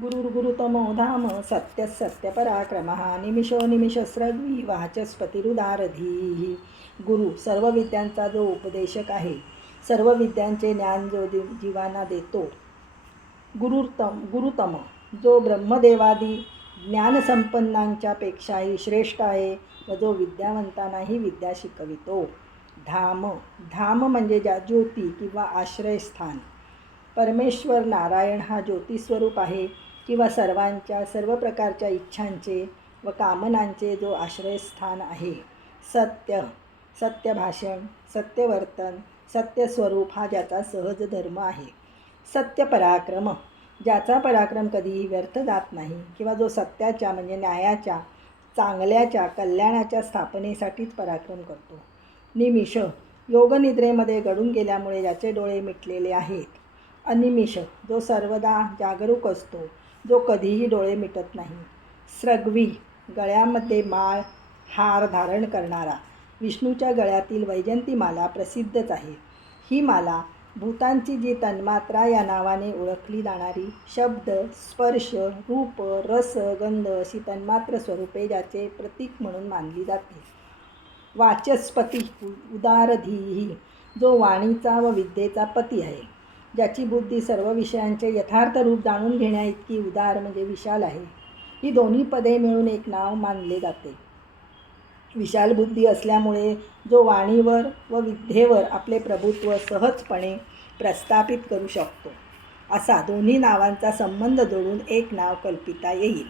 गुरुर्गुरुतमो धाम सत्य सत्यपराक्रमः निमिषो निमिषस्रग्वी वाचस्पतिरुदारधीः गुरु सर्व विद्यांचा जो उपदेशक आहे सर्व विद्यांचे ज्ञान जो जीवांना देतो गुरुतम गुरुतम जो ब्रह्मदेवादी ज्ञानसंपन्नांच्या पेक्षाही श्रेष्ठ आहे व जो विद्यावंतांनाही विद्या शिकवितो. धाम धाम म्हणजे ज्या ज्योती किंवा आश्रयस्थान. परमेश्वर नारायण हा ज्योतिस्वरूप आहे किंवा सर्वांच्या सर्व प्रकारच्या इच्छांचे व कामनांचे जो आश्रयस्थान आहे. सत्य सत्य भाषण सत्यवर्तन सत्यस्वरूप हा ज्याचा सहज धर्म आहे. सत्य पराक्रम ज्याचा पराक्रम कधीही व्यर्थ जात नाही किंवा जो सत्याच्या म्हणजे न्यायाच्या चांगल्याच्या कल्याणाच्या स्थापनेसाठीच पराक्रम करतो. निमिष योगनिद्रेमध्ये गडून गेल्यामुळे ज्याचे डोळे मिटलेले आहेत. अनिमिष जो सर्वदा जागरूक असतो जो कधीही डोळे मिटत नाही. स्रग्वी गळ्यामध्ये माळ हार धारण करणारा विष्णूच्या गळ्यातील वैजंतीमाला प्रसिद्धच आहे. ही माला भूतांची जी तन्मात्रा या नावाने ओळखली जाणारी शब्द स्पर्श रूप रस गंध अशी तन्मात्र स्वरूपे ज्याचे प्रतीक म्हणून मानली जाते. वाचस्पती उदारधीही जो वाणीचा व विद्येचा पती आहे. ज्याची बुद्धी सर्व विषयांचे यथार्थ रूप जाणून घेण्याइतकी उदार म्हणजे विशाल आहे. ही दोन्ही पदे मिळून एक नाव मानले जाते. विशाल बुद्धी असल्यामुळे जो वाणीवर व विद्येवर आपले प्रभुत्व सहजपणे प्रस्थापित करू शकतो असा दोन्ही नावांचा संबंध जोडून एक नाव कल्पिता येईल.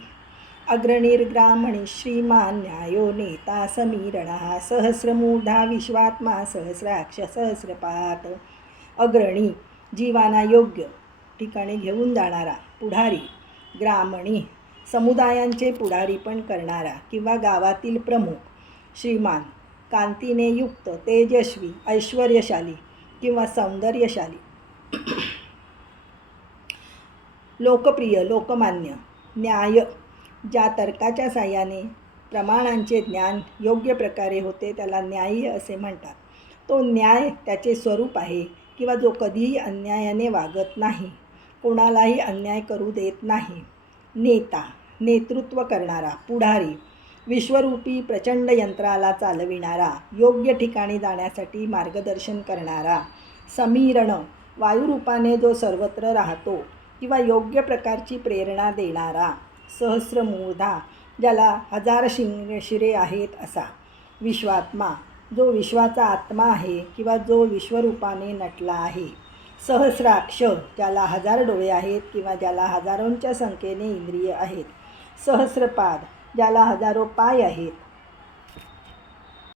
अग्रणीर्ग्रामणी श्रीमान न्यायो नेता समीरणा सहस्रमूढा विश्वात्मा सहस्राक्ष सहस्रपात अग्रणी जीवाना योग्य ठिकाणी घेऊन जाणारा पुढारी ग्रामणी समुदायांचे पुढारी पण करणारा किंवा गावातील प्रमुख श्रीमान कांतीने युक्त तेजस्वी ऐश्वर्यशाली किंवा सौंदर्यशाली. लोकप्रिय लोकमान्य न्याय ज्या तर्काच्या साह्याने प्रमाणांचे ज्ञान योग्य प्रकारे होते त्याला न्याय्य असे म्हणतात. तो न्याय त्याचे स्वरूप आहे किंवा जो कधीही अन्यायाने वागत नाही कोणालाही अन्याय करू देत नाही. नेता नेतृत्व करणारा पुढारी विश्वरूपी प्रचंड यंत्राला चालविणारा योग्य ठिकाणी जाण्यासाठी मार्गदर्शन करणारा समीरण वायुरूपाने जो सर्वत्र राहतो किंवा योग्य प्रकारची प्रेरणा देणारा सहस्रमूर्धा ज्याला हजार शिंग शिरे आहेत असा. विश्वात्मा जो विश्वाचा आत्मा आहे किंवा जो विश्वरूपाने नटला आहे. सहस्राक्ष ज्याला हजार डोळे आहेत किंवा ज्याला हजारोंच्या संख्येने इंद्रिय आहेत. सहस्रपाद ज्याला हजारो पाय आहेत.